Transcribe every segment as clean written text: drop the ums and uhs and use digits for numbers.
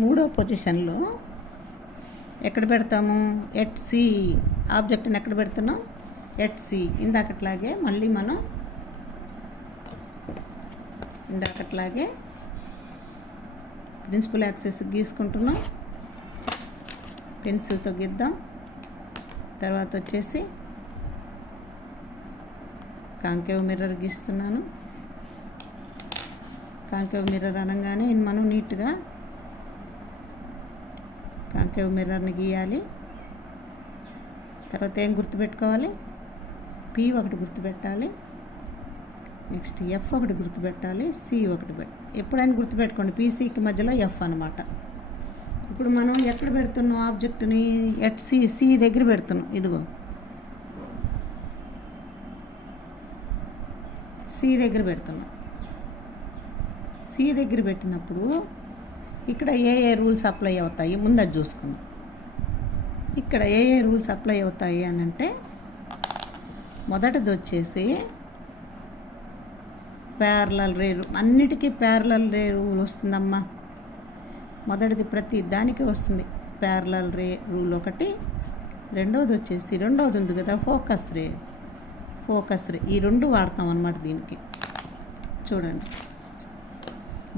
మూడో పొజిషన్లో ఎక్కడ పెడతాము? At C. ఆబ్జెక్ట్ని ఎక్కడ పెడుతున్నాం? At C. ఇందాకట్లాగే మళ్ళీ మనం ప్రిన్సిపల్ యాక్సెస్ గీసుకుంటున్నాం. పెన్సిల్తో గీద్దాం. తర్వాత వచ్చేసి కాంకేవ్ మిర్రర్ గీస్తున్నాను. కాంకేవ్ మిర్రర్ అనగానే మనం నీట్గా కాంకేవ్ మిర్రర్ని గీయాలి. తర్వాత ఏం గుర్తుపెట్టుకోవాలి? పి ఒకటి గుర్తుపెట్టాలి. నెక్స్ట్ ఎఫ్ ఒకటి గుర్తుపెట్టాలి. సి ఒకటి ఎప్పుడైనా గుర్తుపెట్టుకోండి, పీసీకి మధ్యలో ఎఫ్ అనమాట. ఇప్పుడు మనం ఎక్కడ పెడుతున్నాం ఆబ్జెక్ట్ని? At C. సి దగ్గర పెడుతున్నాం. ఇదిగో సి దగ్గర పెడుతున్నాం. సి దగ్గర పెట్టినప్పుడు ఇక్కడ ఏ రూల్స్ అప్లై అవుతాయి ముందు అది చూసుకుందాం. ఇక్కడ ఏ రూల్స్ అప్లై అవుతాయి అని అంటే, మొదటిది వచ్చేసి ప్యారలల్ రే రూల్. అన్నిటికీ ప్యారలల్ రే రూల్ వస్తుందమ్మా. మొదటిది ప్రతి దానికి వస్తుంది ప్యారలల్ రే రూల్ ఒకటి. రెండవది ఉంది కదా ఫోకస్ రే. ఈ రెండు వాడతాం అన్నమాట దీనికి. చూడండి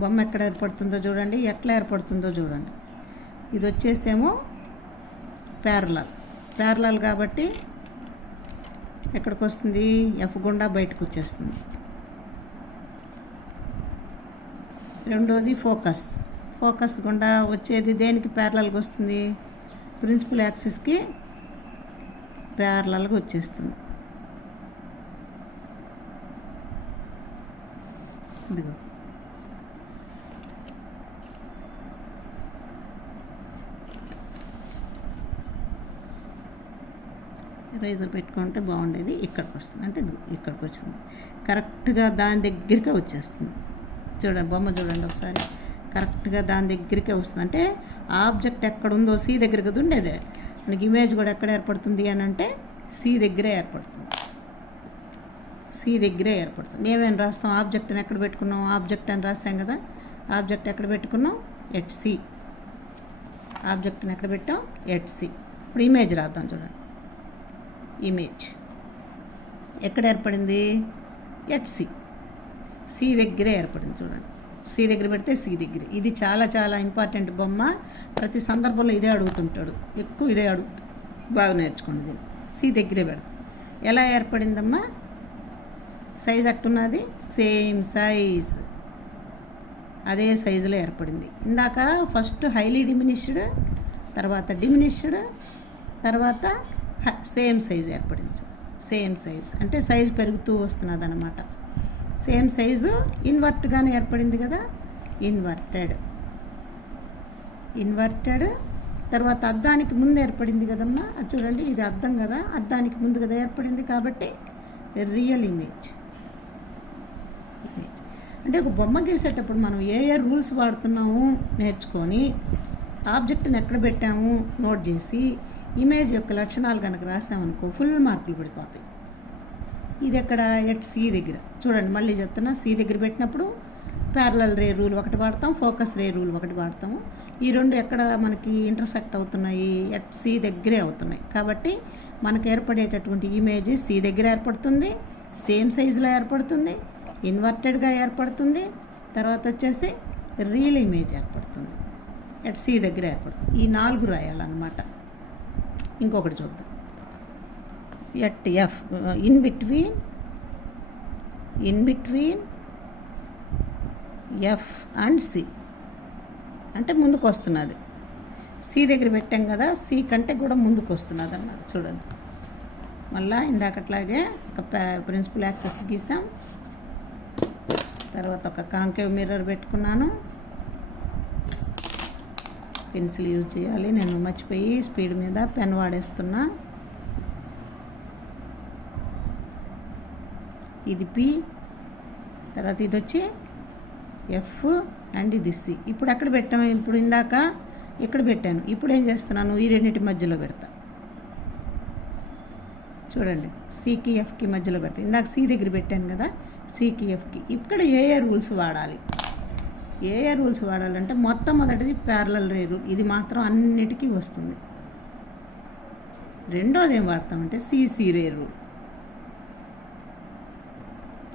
బొమ్మ ఎక్కడ ఏర్పడుతుందో చూడండి, ఎట్లా ఏర్పడుతుందో చూడండి. ఇది వచ్చేసేమో ప్యారలల్ కాబట్టి ఎక్కడికి వస్తుంది? ఎఫ్ గుండా బయటకు వచ్చేస్తుంది. రెండోది ఫోకస్ గుండా వచ్చేది దేనికి ప్యారలల్గా వస్తుంది? ప్రిన్సిపల్ యాక్సిస్కి ప్యారలల్గా వచ్చేస్తుంది. ఇదిగో రైజర్ పెట్టుకుంటే బాగుండేది. ఇక్కడికి వస్తుంది, అంటే ఇక్కడికి వచ్చింది. కరెక్ట్గా దాని దగ్గరికే వచ్చేస్తుంది. చూడండి బొమ్మ చూడండి ఒకసారి. కరెక్ట్గా దాని దగ్గరికే వస్తుంది. అంటే ఆబ్జెక్ట్ ఎక్కడ ఉందో సి దగ్గర కదా ఉండేదే. మనకి ఇమేజ్ కూడా ఎక్కడ ఏర్పడుతుంది అని అంటే సి దగ్గరే ఏర్పడుతుంది. మేమేం రాస్తాం? ఆబ్జెక్ట్ని ఎక్కడ పెట్టుకున్నాం? ఆబ్జెక్ట్ అని రాసాం కదా. ఆబ్జెక్ట్ ఎక్కడ పెట్టుకున్నాం? At C. ఆబ్జెక్ట్ని ఎక్కడ పెట్టాం? At C. ఇప్పుడు ఇమేజ్ రాద్దాం. చూడండి ఇమేజ్ ఎక్కడ ఏర్పడింది? At C. సి దగ్గరే ఏర్పడింది. చూడండి సి దగ్గర పెడితే సి దగ్గర. ఇది చాలా చాలా ఇంపార్టెంట్ బొమ్మ. ప్రతి సందర్భంలో ఇదే అడుగుతుంటాడు, ఎక్కువ ఇదే అడుగుతాడు. బాగా నేర్చుకోండి దీన్ని. సి దగ్గరే పెడతాం. ఎలా ఏర్పడిందమ్మా? సైజ్ అట్టున్నది, సేమ్ సైజ్, అదే సైజులో ఏర్పడింది. ఇందాక ఫస్ట్ హైలీ డిమినిష్డ్, తర్వాత డిమినిష్డ్, తర్వాత సేమ్ సైజ్ ఏర్పడింది. సేమ్ సైజ్ అంటే సైజు పెరుగుతూ వస్తున్నది అన్నమాట. సేమ్ సైజు ఇన్వర్ట్గానే ఏర్పడింది కదా. ఇన్వర్టెడ్ తర్వాత అద్దానికి ముందు ఏర్పడింది కదమ్మా. అది చూడండి, ఇది అద్దం కదా, అద్దానికి ముందు కదా ఏర్పడింది. కాబట్టి రియల్ ఇమేజ్. అంటే ఒక బొమ్మ గీసేటప్పుడు మనం ఏ రూల్స్ వాడుతున్నాము నేర్చుకొని, ఆబ్జెక్ట్ని ఎక్కడ పెట్టాము నోట్ చేసి, ఇమేజ్ యొక్క లక్షణాలు కనుక రాసామనుకో ఫుల్ మార్కులు పడిపోతాయి. ఇది ఎక్కడ? ఎట్ సి దగ్గర. చూడండి మళ్ళీ చెప్తున్నా. సి దగ్గర పెట్టినప్పుడు ప్యారలల్ రే రూల్ ఒకటి వాడతాం, ఫోకస్ రే రూల్ ఒకటి వాడతాము. ఈ రెండు ఎక్కడ మనకి ఇంటర్సెక్ట్ అవుతున్నాయి? ఎట్ సి దగ్గరే అవుతున్నాయి. కాబట్టి మనకు ఏర్పడేటటువంటి ఇమేజ్ సి దగ్గర ఏర్పడుతుంది, సేమ్ సైజులో ఏర్పడుతుంది, ఇన్వర్టెడ్గా ఏర్పడుతుంది, తర్వాత వచ్చేసి రియల్ ఇమేజ్ ఏర్పడుతుంది. ఎట్ సి దగ్గర ఏర్పడుతుంది. ఈ 4 రాయాలన్నమాట. ఇంకొకటి చూద్దాం. At F in between F and C అంటే ముందుకు వస్తున్నది. సి దగ్గర పెట్టాం కదా, సి కంటే కూడా ముందుకు వస్తున్నది అన్నమాట. చూడండి మళ్ళీ ఇందాకట్లాగే ఒక ప్రిన్సిపల్ యాక్సెస్ గీసాం. తర్వాత ఒక కాంకేవ్ మిర్రర్ పెట్టుకున్నాను. పెన్సిల్ యూజ్ చేయాలి, నేను మర్చిపోయి స్పీడ్ మీద పెన్ వాడేస్తున్నా. ఇది పి, తర్వాత ఇది వచ్చి ఎఫ్ అండ్ ఇది సి. ఇప్పుడు ఎక్కడ పెట్టాము? ఇప్పుడు ఇందాక ఇక్కడ పెట్టాను, ఇప్పుడు ఏం చేస్తున్నాను? ఈ రెండింటి మధ్యలో పెడతా. చూడండి సికి ఎఫ్కి మధ్యలో పెడతా. ఇందాక సి దగ్గర పెట్టాను కదా, సికి ఎఫ్కి. ఇక్కడ ఏ రూల్స్ వాడాలి? ఏ ఏ రూల్స్ వాడాలంటే మొట్టమొదటిది ప్యారలల్ రే రూల్, ఇది మాత్రం అన్నిటికీ వస్తుంది. రెండోది ఏం వాడతామంటే సిసి రే రూల్.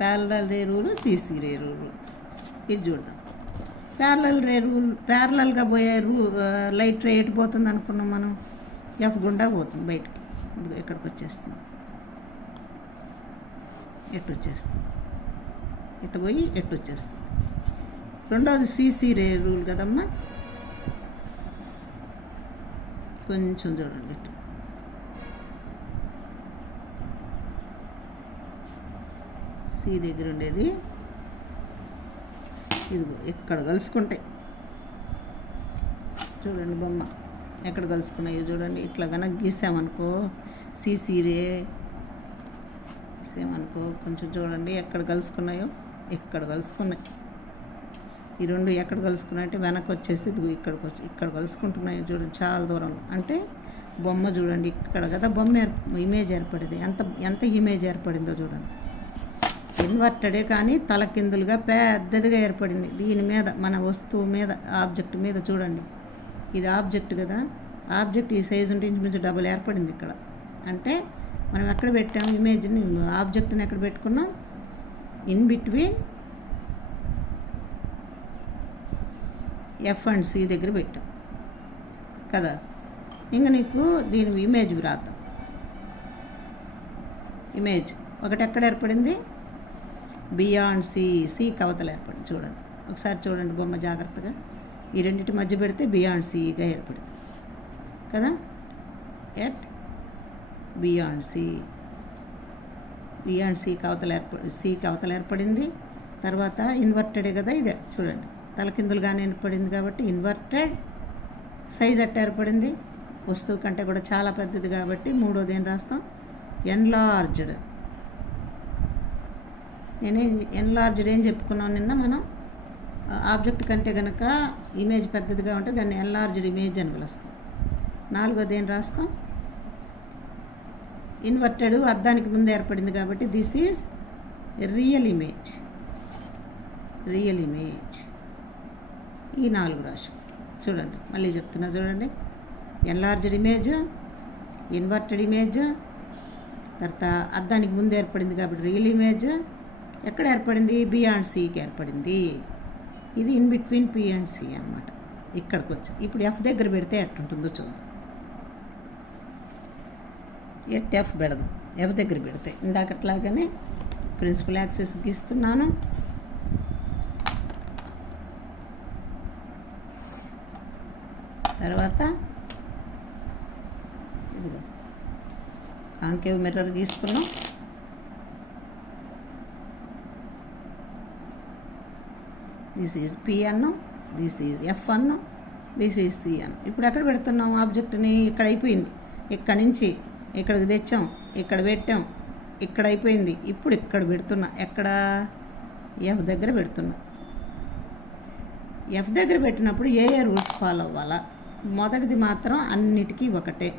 ప్యారలల్ రే రూలు, సిసి రే రూలు. ఇది చూద్దాం. ప్యారలల్ రే రూల్, ప్యారలల్గా పోయే లైట్ రే ఎటు పోతుంది అనుకున్నాం మనం, ఎఫ్ గుండా పోతుంది బయటికి, ఎక్కడికి వచ్చేస్తుంది, ఎట్టు వచ్చేస్తుంది, ఎట్టు పోయి ఎట్టు వచ్చేస్తుంది. రెండోది సిసి రే రూల్ కదమ్మా, కొంచెం చూడండి ఇటు, సి దగ్గర ఉండేది ఇదిగో ఎక్కడ కలుసుకుంటాయి చూడండి బొమ్మ, ఎక్కడ కలుసుకున్నాయో చూడండి. ఇట్లా కనుక గీసామనుకో సిసి రే గీసామనుకో కొంచెం చూడండి ఎక్కడ కలుసుకున్నాయో, ఎక్కడ కలుసుకున్నాయి. ఈ రెండు ఎక్కడ కలుసుకున్నాయంటే వెనక్కి వచ్చేసి ఇదిగో ఇక్కడికి వచ్చి ఇక్కడ కలుసుకుంటున్నాయి చూడండి, చాలా దూరంలో. అంటే బొమ్మ చూడండి ఇక్కడ కదా బొమ్మ ఇమేజ్ ఏర్పడింది, ఎంత ఎంత ఇమేజ్ ఏర్పడిందో చూడండి. ఇన్వర్టెడే కానీ తలకిందులుగా పెద్దదిగా ఏర్పడింది. దీని మీద మన వస్తువు మీద ఆబ్జెక్ట్ మీద చూడండి, ఇది ఆబ్జెక్ట్ కదా, ఆబ్జెక్ట్ ఈ సైజు ఉంటే ఇంచుమించు డబుల్ ఏర్పడింది ఇక్కడ. అంటే మనం ఎక్కడ పెట్టాము ఇమేజ్ని, ఆబ్జెక్ట్ని ఎక్కడ పెట్టుకున్నాం, in between F and C దగ్గర పెట్టాం కదా. ఇంకా నీకు దీని ఇమేజ్ వ్రాద్దాం. ఇమేజ్ ఒకటి ఎక్కడ ఏర్పడింది, బియాండ్ సి, సి కవతలు ఏర్పడింది చూడండి. ఒకసారి చూడండి బొమ్మ జాగ్రత్తగా, ఈ రెండింటి మధ్య పెడితే బియాండ్ సిగా ఏర్పడింది కదా. At beyond C, beyond C కవతలు ఏర్పడింది. తర్వాత ఇన్వర్టెడే కదా ఇదే చూడండి, తలకిందులుగానే ఏర్పడింది కాబట్టి ఇన్వర్టెడ్. సైజ్ అట్ట ఏర్పడింది, వస్తువు కంటే కూడా చాలా పెద్దది కాబట్టి మూడోది ఏం రాస్తాం, ఎన్లార్జ్డ్. నేనేం ఎన్లార్జ్డ్ ఏం చెప్పుకున్నాం నిన్న మనం, ఆబ్జెక్ట్ కంటే కనుక ఇమేజ్ పెద్దదిగా ఉంటే దాన్ని ఎన్లార్జ్డ్ ఇమేజ్ అని పిలుస్తాం. నాలుగోది ఏం రాస్తాం, ఇన్వర్టెడ్, అద్దానికి ముందు ఏర్పడింది కాబట్టి this is real image. Real image. ఈ నాలుగు రాష్ట్రం చూడండి, మళ్ళీ చెప్తున్నా చూడండి. ఎన్లార్జ్డ్ ఇమేజ్, ఇన్వర్టెడ్ ఇమేజ్, తర్వాత అద్దానికి ముందు ఏర్పడింది కాబట్టి రియల్ ఇమేజ్. ఎక్కడ ఏర్పడింది, బియాండ్ సికి ఏర్పడింది. ఇది in between P and C అనమాట. ఇక్కడికి వచ్చి ఇప్పుడు ఎఫ్ దగ్గర పెడితే ఎట్టుంటుందో చూద్దాం. ఎఫ్ పెడదాం. ఎఫ్ దగ్గర పెడితే ఇందాకట్లాగానే ప్రిన్సిపల్ యాక్సిస్ గీస్తున్నాను. తర్వాత ఇదిగో కాంకేవ్ మిర్రర్ గీసుకున్నాం. దిస్ ఈజ్ పి అన్నాం, దిస్ ఈజ్ ఎఫ్ అన్నాం, దిస్ ఈజ్ సి అన్నాం. ఇప్పుడు ఎక్కడ పెడుతున్నాం ఆబ్జెక్ట్ని, ఇక్కడ అయిపోయింది, ఇక్కడ నుంచి ఇక్కడికి తెచ్చాం, ఇక్కడ పెట్టాం, ఇక్కడ అయిపోయింది. ఇప్పుడు ఇక్కడ పెడుతున్నా, ఎక్కడ, ఎఫ్ దగ్గర పెడుతున్నా. ఎఫ్ దగ్గర పెట్టినప్పుడు ఏ ఏ రూల్స్ ఫాలో అవ్వాలా, మొదటిది మాత్రం అన్నిటికీ ఒకటే,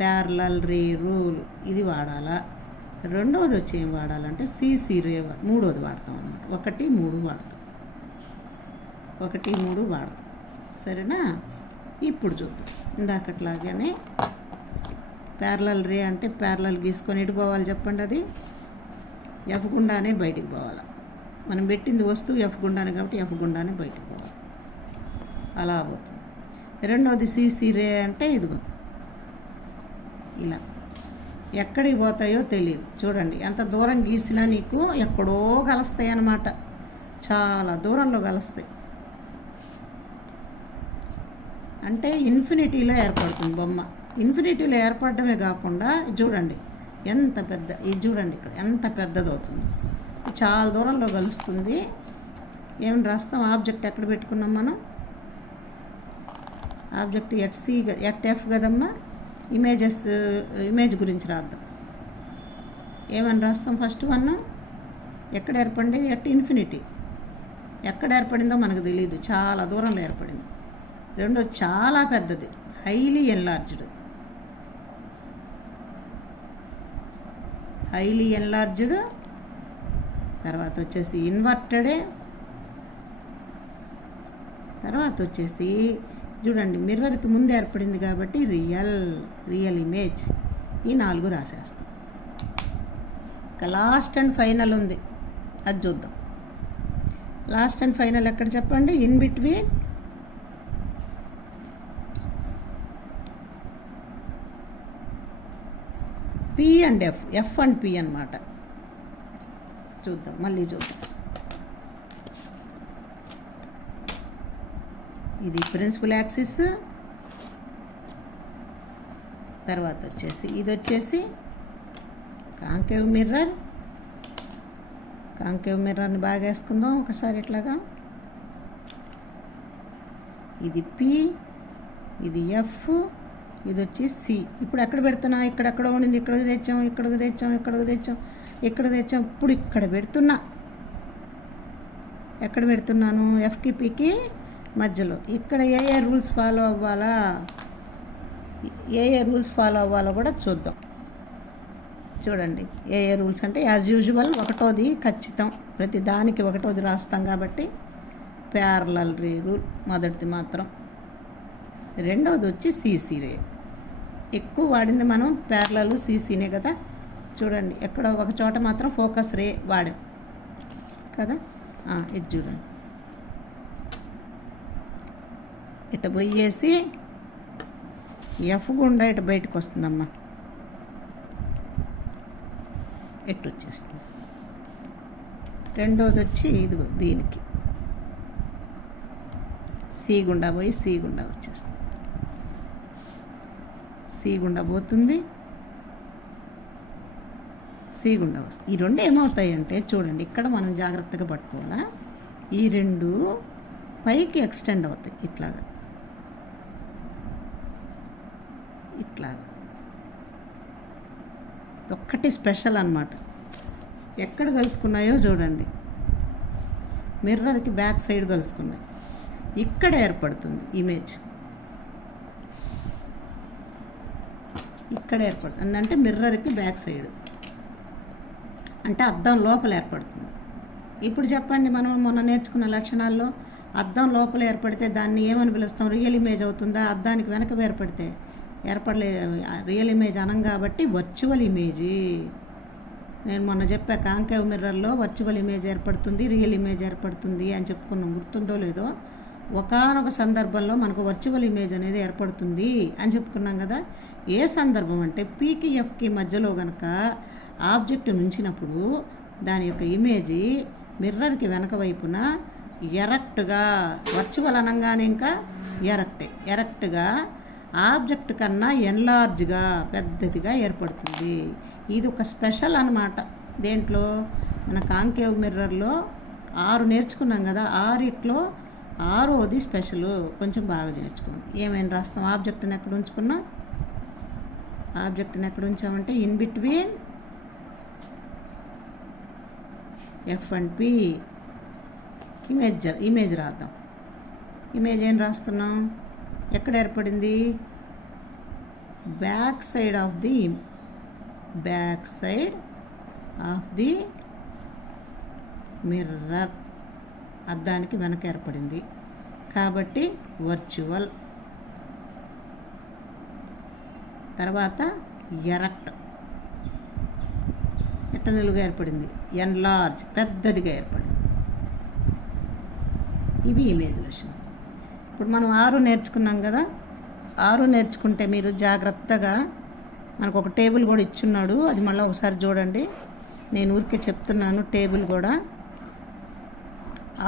ప్యారలల్ రే రూల్, ఇది వాడాలా. రెండవది వచ్చి ఏం వాడాలంటే సిసి రే, మూడోది వాడతాం అన్నమాట. 1, 3 వాడతాం, 1, 3 వాడతాం. సరేనా. ఇప్పుడు చూద్దాం. ఇందాకట్లాగానే ప్యారలల్ రే అంటే ప్యారలల్ గీసుకొని ఎటు పోవాలి చెప్పండి, అది ఎఫ్ గుండానే బయటికి పోవాలి. మనం పెట్టింది వస్తువు ఎఫ్ గుండానే కాబట్టి ఎఫ్ గుండానే బయటికి పోవాలి, అలా పోతుంది. రెండవది సిసి రే అంటే ఇదిగో ఇలా ఎక్కడికి పోతాయో తెలియదు చూడండి. ఎంత దూరం గీసినా నీకు ఎక్కడో కలుస్తాయి అన్నమాట, చాలా దూరంలో కలుస్తాయి. అంటే ఇన్ఫినిటీలో ఏర్పడుతుంది బొమ్మ. ఇన్ఫినిటీలో ఏర్పడమే కాకుండా చూడండి ఎంత పెద్ద, ఇది చూడండి ఇక్కడ ఎంత పెద్దది అవుతుంది, చాలా దూరంలో కలుస్తుంది. ఏమని రాస్తాం, ఆబ్జెక్ట్ ఎక్కడ పెట్టుకున్నాం మనం, object at C, at F కదమ్మా. ఇమేజ్ గురించి రాద్దాం. ఏమని రాస్తాం, ఫస్ట్ 1 ఎక్కడ ఏర్పడింది, ఎట్ ఇన్ఫినిటీ. ఎక్కడ ఏర్పడిందో మనకు తెలియదు, చాలా దూరంలో ఏర్పడింది. రెండో చాలా పెద్దది, హైలీ ఎన్లార్జ్డ్. Highly enlarged. తర్వాత వచ్చేసి ఇన్వర్టెడే, తర్వాత వచ్చేసి చూడండి, మిర్రర్కి ముందు ఏర్పడింది కాబట్టి రియల్ ఇమేజ్. ఈ 4 రాసేస్తాం. ఇక లాస్ట్ అండ్ ఫైనల్ ఉంది, అది చూద్దాం. లాస్ట్ అండ్ ఫైనల్ ఎక్కడ చెప్పండి? In between P and F and P అన్నమాట. చూద్దాం, మళ్ళీ చూద్దాం. ఇది ప్రిన్సిపల్ యాక్సిస్, తర్వాత వచ్చేసి ఇది వచ్చేసి కాంకేవ్ మిర్రర్ని బాగా వేసుకుందాం ఒకసారి ఇట్లాగా. ఇది పి, ఇది ఎఫ్, ఇది వచ్చి సి. ఇప్పుడు ఎక్కడ పెడుతున్నా? ఇక్కడెక్కడ ఉండింది, ఇక్కడికి తెచ్చాం. ఇప్పుడు ఇక్కడ పెడుతున్నా. ఎక్కడ పెడుతున్నాను? ఎఫ్కి పికి మధ్యలో. ఇక్కడ ఏ రూల్స్ ఫాలో అవ్వాలో కూడా చూద్దాం. చూడండి, ఏ రూల్స్ అంటే యాజ్ యూజువల్ ఒకటోది ఖచ్చితం, ప్రతి దానికి ఒకటోది రాస్తాం కాబట్టి ప్యారలల్ రూల్ మొదటిది మాత్రం. రెండవది వచ్చి సీసీ రే. ఎక్కువ వాడింది మనం ప్యారలల్ సీసీనే కదా. చూడండి, ఎక్కడ ఒక చోట మాత్రం ఫోకస్ రే వాడాం కదా. ఇది చూడండి, ఇట పోయేసి ఎఫ్ గుండా ఇటు బయటకు వస్తుందమ్మా, ఎట్టు వచ్చేస్తుంది. రెండోది వచ్చి ఇదిగో దీనికి సి గుండా పోయి సి గుండా వచ్చేస్తుంది. సి గుండా పోతుంది, సి గుండా వస్తుంది. ఈ రెండు ఏమవుతాయి అంటే చూడండి, ఇక్కడ మనం జాగ్రత్తగా పట్టుకోవాలా. ఈ రెండు పైకి ఎక్స్టెండ్ అవుతాయి ఇట్లాగా. ఒక్కటి స్పెషల్ అన్నమాట. ఎక్కడ కలుసుకున్నాయో చూడండి, మిర్రర్కి బ్యాక్ సైడ్ కలుసుకున్నాయి. ఇక్కడ ఏర్పడుతుంది ఇమేజ్, ఇక్కడ ఏర్పడుతుంది అంటే మిర్రర్కి బ్యాక్ సైడ్ అంటే అద్దం లోపల ఏర్పడుతుంది. ఇప్పుడు చెప్పండి, మనం మొన్న నేర్చుకున్న లక్షణాల్లో అద్దం లోపల ఏర్పడితే దాన్ని ఏమని పిలుస్తాం? రియల్ ఇమేజ్ అవుతుందా? అద్దానికి వెనక ఏర్పడలే రియల్ ఇమేజ్ అనం కాబట్టి వర్చువల్ ఇమేజీ. నేను మొన్న చెప్పా, కాంకేవ్ మిర్రర్లో వర్చువల్ ఇమేజ్ ఏర్పడుతుంది, రియల్ ఇమేజ్ ఏర్పడుతుంది అని చెప్పుకున్నాం, గుర్తుందో లేదో. ఒకానొక సందర్భంలో మనకు వర్చువల్ ఇమేజ్ అనేది ఏర్పడుతుంది అని చెప్పుకున్నాం కదా. ఏ సందర్భం అంటే పీకి ఎఫ్కి మధ్యలో కనుక ఆబ్జెక్ట్ ఉంచినప్పుడు దాని యొక్క ఇమేజ్ మిర్రర్కి వెనక వైపున ఎరక్ట్గా, వర్చువల్ అనగానే ఇంకా ఎరక్ట్గా ఆబ్జెక్ట్ కన్నా ఎన్లార్జ్గా, పెద్దదిగా ఏర్పడుతుంది. ఇది ఒక స్పెషల్ అన్నమాట. దేంట్లో? మన కాంకేవ్ మిర్రర్లో 6 నేర్చుకున్నాం కదా, 6లో 6వది స్పెషల్. కొంచెం బాగా నేర్చుకోండి. ఏమైనా రాస్తాం? ఆబ్జెక్ట్ని ఎక్కడ ఉంచుకున్నాం? ఆబ్జెక్ట్ని ఎక్కడ ఉంచామంటే in between F and P. Image రాద్దాం. ఇమేజ్ ఏం రాస్తున్నాం? ఎక్కడ ఏర్పడింది? Back side of the mirror, అద్దానికి వెనక ఏర్పడింది కాబట్టి వర్చువల్. తర్వాత ఎరక్ట్, ఎట్టనిలుగా ఏర్పడింది. ఎన్లార్జ్, పెద్దదిగా ఏర్పడింది. ఇవి ఇమేజ్ లక్షణం. ఇప్పుడు మనం 6 నేర్చుకున్నాం కదా. 6 నేర్చుకుంటే మీరు జాగ్రత్తగా, మనకు ఒక టేబుల్ కూడా ఇచ్చున్నాడు, అది మళ్ళీ ఒకసారి చూడండి. నేను ఊరికే చెప్తున్నాను టేబుల్ కూడా.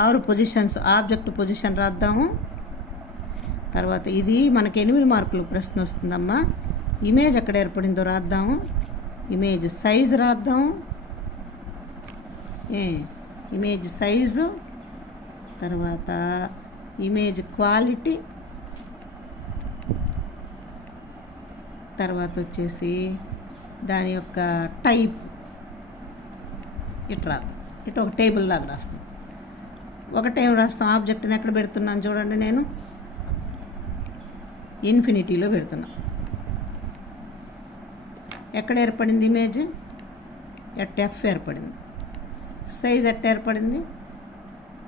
6 పొజిషన్స్, ఆబ్జెక్ట్ పొజిషన్ రాద్దాము. తర్వాత ఇది మనకి 8 మార్కులు ప్రశ్న వస్తుందమ్మా. ఇమేజ్ ఎక్కడ ఏర్పడిందో రాద్దాము. ఇమేజ్ సైజు రాద్దాము. ఇమేజ్ సైజు, తర్వాత ఇమేజ్ క్వాలిటీ, తర్వాత వచ్చేసి దాని యొక్క టైప్. ఇటు రాద్దాం, ఇటు ఒక టేబుల్ లాగా రాస్తాం. ఒకటేం రాస్తాం? ఆబ్జెక్ట్ని ఎక్కడ పెడుతున్నాను చూడండి, నేను ఇన్ఫినిటీలో పెడుతున్నా. ఎక్కడ ఏర్పడింది ఇమేజ్? ఎట్ ఎఫ్ ఏర్పడింది. సైజ్ ఎట్ట ఏర్పడింది?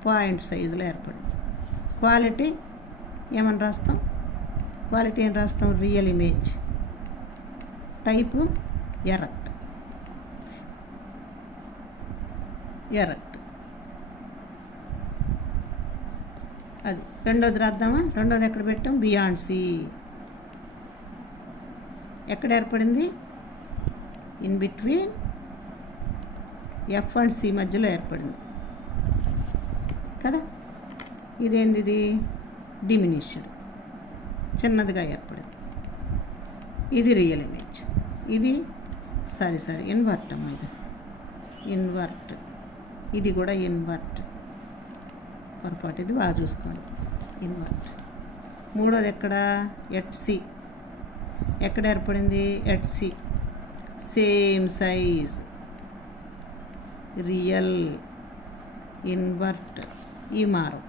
పాయింట్ సైజులో ఏర్పడింది. క్వాలిటీ ఏమని రాస్తాం? క్వాలిటీ ఏం రాస్తాం? Real image. Type erect. అది రెండోది రాద్దామా? రెండోది ఎక్కడ పెట్టాం? Beyond C. ఎక్కడ ఏర్పడింది? In between F and C మధ్యలో ఏర్పడింది కదా. ఇదేంది? ఇది డిమినిష్డ్, చిన్నదిగా ఏర్పడింది. ఇది రియల్ ఇమేజ్. ఇది సారీ ఇన్వర్ట్ అమ్మా. ఇది ఇన్వర్ట్. ఇది కూడా ఇన్వర్ట్. పొరపాటు, ఇది బాగా చూసుకోండి. ఇన్వర్ట్. మూడోది ఎక్కడ? At C. ఎక్కడ ఏర్పడింది? At C. Same size. Real, invert. ఈ మారు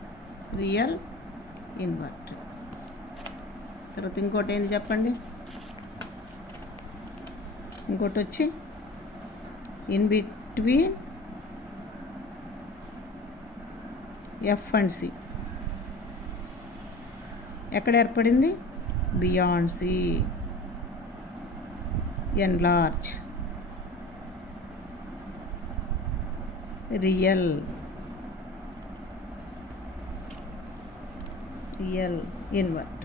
రియల్, ఇన్వర్ట్. తర్వాత ఇంకోటి ఏంది చెప్పండి? ఇంకోటి వచ్చి in between F and C. ఎక్కడ ఏర్పడింది? Beyond C. Enlarge. Real, invert.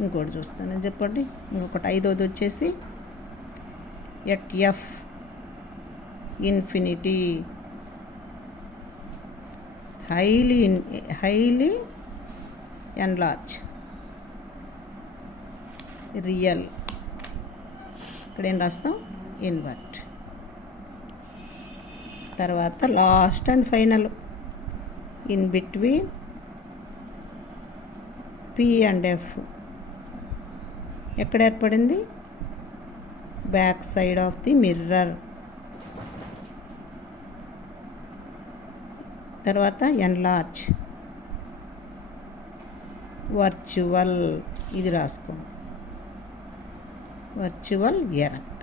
ఇంకోటి చూస్తానని చెప్పండి. ఇంకొకటి ఐదోది వచ్చేసి at F infinity. Highly enlarge. Real. ఇక్కడ ఏం రాస్తాం? ఇన్వర్ట్. తర్వాత last and final in between P and F. ఎక్కడ ఏర్పడింది? Back side of the mirror. తర్వాత ఎన్లార్జ్. వర్చువల్. ఇది రాసుకోండి. Virtual erect.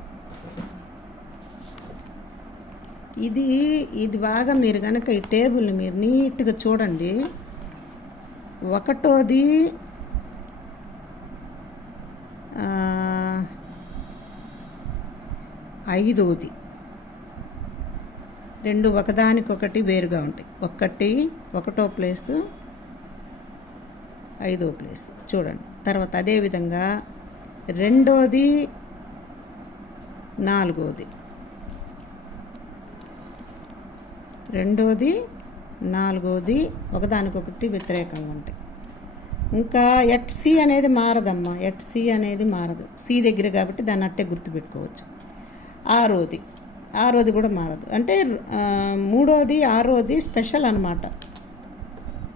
ఇది బాగా మీరు కనుక ఈ టేబుల్ని మీరు నీట్గా చూడండి. ఒకటోది ఐదోది, రెండు ఒకదానికొకటి వేరుగా ఉంటాయి. ఒకటో ప్లేసు, ఐదో ప్లేస్ చూడండి. తర్వాత అదేవిధంగా రెండోది, నాలుగోది. ఒకదానికొకటి వ్యతిరేకంగా ఉంటాయి. ఇంకా ఎట్ సి అనేది మారదమ్మా. ఎట్ సి అనేది మారదు. సి దగ్గర కాబట్టి దాన్ని అట్టే గుర్తుపెట్టుకోవచ్చు. ఆరోది కూడా మారదు. అంటే మూడోది, ఆరోది స్పెషల్ అన్నమాట.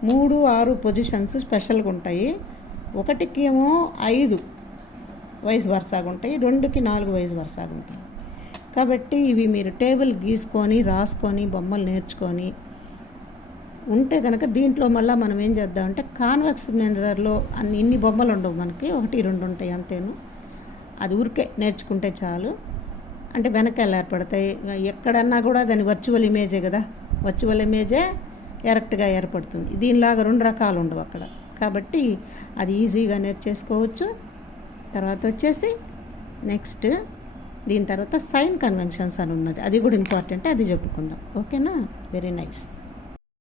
3, 6 పొజిషన్స్ స్పెషల్గా ఉంటాయి. ఒకటికి ఏమో 5 వైస్ వరుసగా ఉంటాయి, 2కి 4 వైస్ వరుసగా ఉంటాయి. కాబట్టి ఇవి మీరు టేబుల్ గీసుకొని రాసుకొని బొమ్మలు నేర్చుకొని ఉంటే కనుక దీంట్లో మళ్ళీ మనం ఏం చేద్దామంటే కాన్వెక్స్ మిర్రర్లో ఇన్ని బొమ్మలు ఉండవు మనకి, 1, 2 ఉంటాయి అంతేను. అది ఊరికే నేర్చుకుంటే చాలు. అంటే వెనకాల ఏర్పడతాయి. ఎక్కడన్నా కూడా దాని వర్చువల్ ఇమేజే కదా, వర్చువల్ ఇమేజే ఎరెక్ట్గా ఏర్పడుతుంది. దీనిలాగా 2 రకాలు ఉండవు అక్కడ. కాబట్టి అది ఈజీగా నేర్చేసుకోవచ్చు. తర్వాత వచ్చేసి నెక్స్ట్ దీని తర్వాత సైన్ కన్వెన్షన్స్ అని ఉన్నది. అది కూడా ఇంపార్టెంట్, అది చెప్పుకుందాం. ఓకేనా? Very nice.